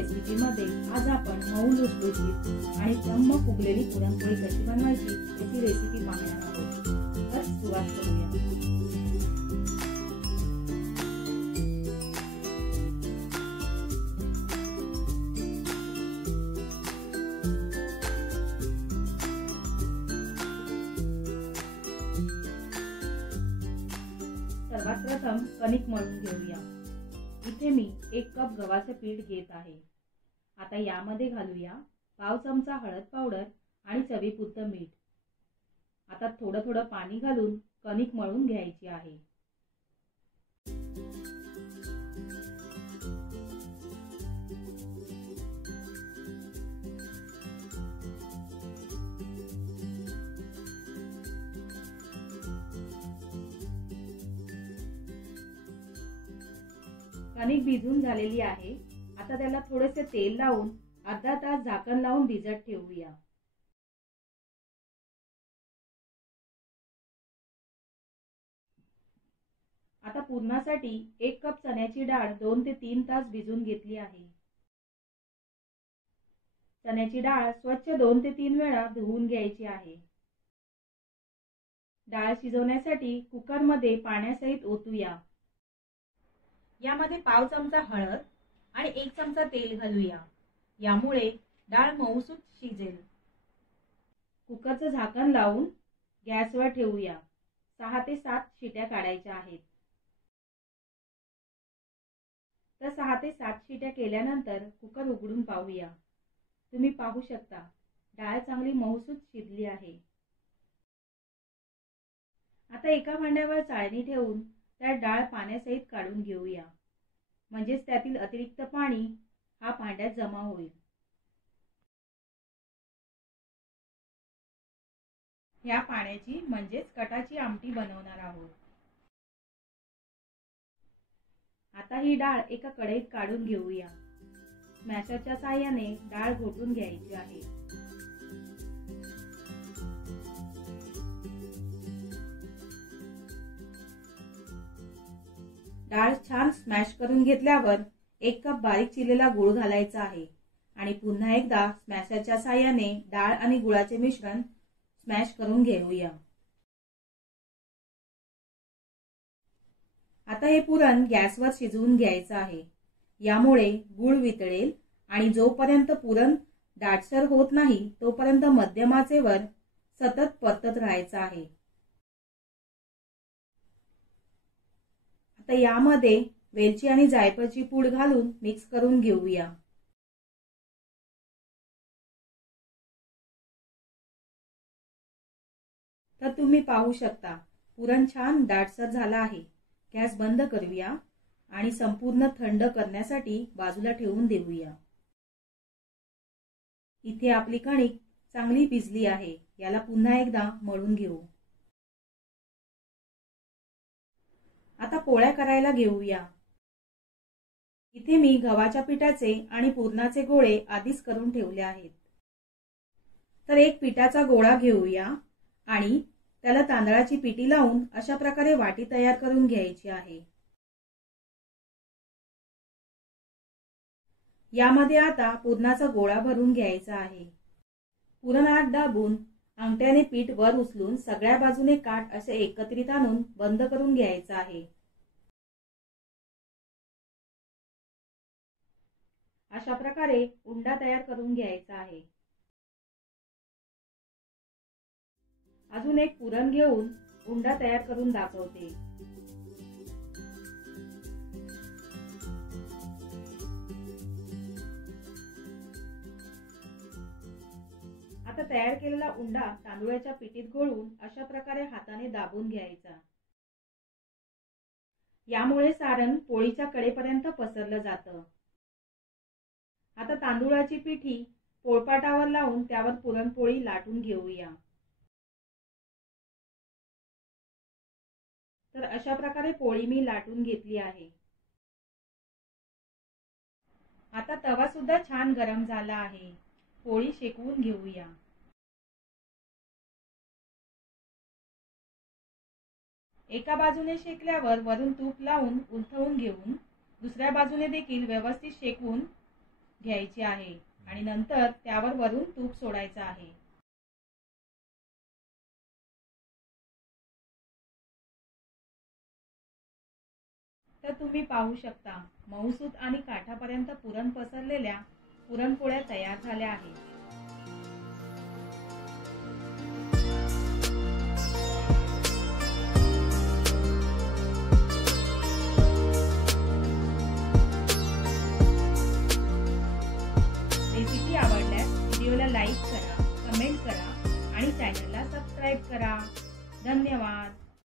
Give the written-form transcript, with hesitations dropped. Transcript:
रेसिपीमध्ये आज आपण मऊ लुसलुशीत आणि टम्म फुगलेली पुरणपोळी कशी बनवायची याची रेसिपी पाहणार आहोत। तर सुरुवात करूया। सर्वात प्रथम कणिक मळून घेऊया। इथे मी 1 कप गव्हाचे पीठ घेत आहे। आता यामध्ये घालूया पाव चमचा हळद पावडर आणि चवीपुरतं मीठ। आता थोडं थोडं पाणी घालून कणिक मळून घ्यायची आहे। कणिक भिजून झालेली आहे। आता त्याला थोडेसे तेल लावून अर्धा तास झाकण लावून भिजत ठेवूया। आता पुरणासाठी 1 कप चण्याची डाळ 2 ते 3 तास भिजून घेतली आहे। चण्याची डाळ स्वच्छ 2 ते 3 वेळा धुवून घ्यायची आहे। डाळ शिजवण्यासाठी कुकर मध्ये पाण्यासहित ओतूया। यामध्ये पाव चमचा हळद आणि 1 चमचा तेल घालूया। यामुळे डाळ मऊसूत शिजेल। कुकरचं झाकण लावून गॅसवर ठेवूया। 6 ते 7 शिट्या काढायच्या आहेत। तर 6 ते 7 शिट्या केल्यानंतर कुकर उघडून पाहूया। तुम्ही पाहू शकता डाळ चांगली मऊसूत शिजली आहे। आता एका भांड्यावर चाळणी ठेवून त्यात डाळ पाण्यासहित काढून घेऊया, म्हणजेच त्यातील अतिरिक्त पाणी हा भांड्यात जमा होईल। ह्या पाण्याची म्हणजेच कटाची आमटी बनवणार आहोत। आता ही डाळ एका कढईत काढून घेऊया। स्मॅशरच्या साहाय्याने डाळ घोटून घ्यायची आहे। डाळ छान स्मॅश करून घेतल्यावर 1 कप बारीक चिरलेला गूळ घालायचा आहे आणि पुन्हा एकदा स्मॅशरच्या साहाय्याने डाळ आणि गुळाचे मिश्रण स्मॅश करून घेऊया। आता हे पुरण गॅसवर शिजवून घ्यायचं आहे। यामुळे गूळ वितळेल आणि जोपर्यंत पुरण दाटसर होत नाही तोपर्यंत मध्यम आचेवर सतत परतत राहायचं आहे। आता यामध्ये वेलची आणि जायफळची पूड घालून मिक्स करून घेऊया। तर तुम्ही पाहू शकता पुरण छान दाटसर झाला आहे। गॅस बंद करूया आणि संपूर्ण थंड करण्यासाठी बाजूला ठेवून देऊया। इथे आपली कणिक चांगली भिजली आहे। याला पुन्हा एकदा मळून घेऊ। आता पोळ्या करायला घेऊया। इथे मी गव्हाच्या पिठाचे आणि पुरणाचे गोळे आधीच करून ठेवले आहेत। तर एक पिठाचा गोळा घेऊया आणि त्याला तांदळाची पिठी लावून अशा प्रकारे वाटी तयार करून घ्यायची आहे। यामध्ये आता पुरणाचा गोळा भरून घ्यायचा आहे। पुरण आत दाबून अंगठ्याने पीठ वर उचलून सगळ्या बाजूने काठ असे एकत्रित आणून बंद करून घ्यायचा आहे। अशा प्रकारे उंडा तयार करून घ्यायचा आहे। अजून एक पुरण घेऊन उंडा तयार करून दाखवते। आता तयार केलेला उंडा तांदूळाच्या पिठीत घोळून अशा प्रकारे हाताने दाबून घ्यायचा। यामुळे सारण पोळीच्या कडेपर्यंत पसरलं जातं। आता तांदूळाची पिठी पोळपाटावर लावून त्यावर पुरणपोळी लाटून घेऊया। तर अशा प्रकारे पोळी मी लाटून घेतली आहे। आता तवा सुद्धा छान गरम झाला आहे। पोळी शेकवून घेऊया। एका बाजूने शेकल्यावर वरून तूप लावून उलथवून घेऊन दुसऱ्या बाजूने देखील व्यवस्थित शेकवून घ्यायची आहे आणि नंतर त्यावर वरून तूप सोडायचं आहे. तर तुम्ही पाहू शकता मऊसूत आणि काठापर्यंत पुरण पसरलेल्या पुरणपोळ्या तयार झाल्या आहेत.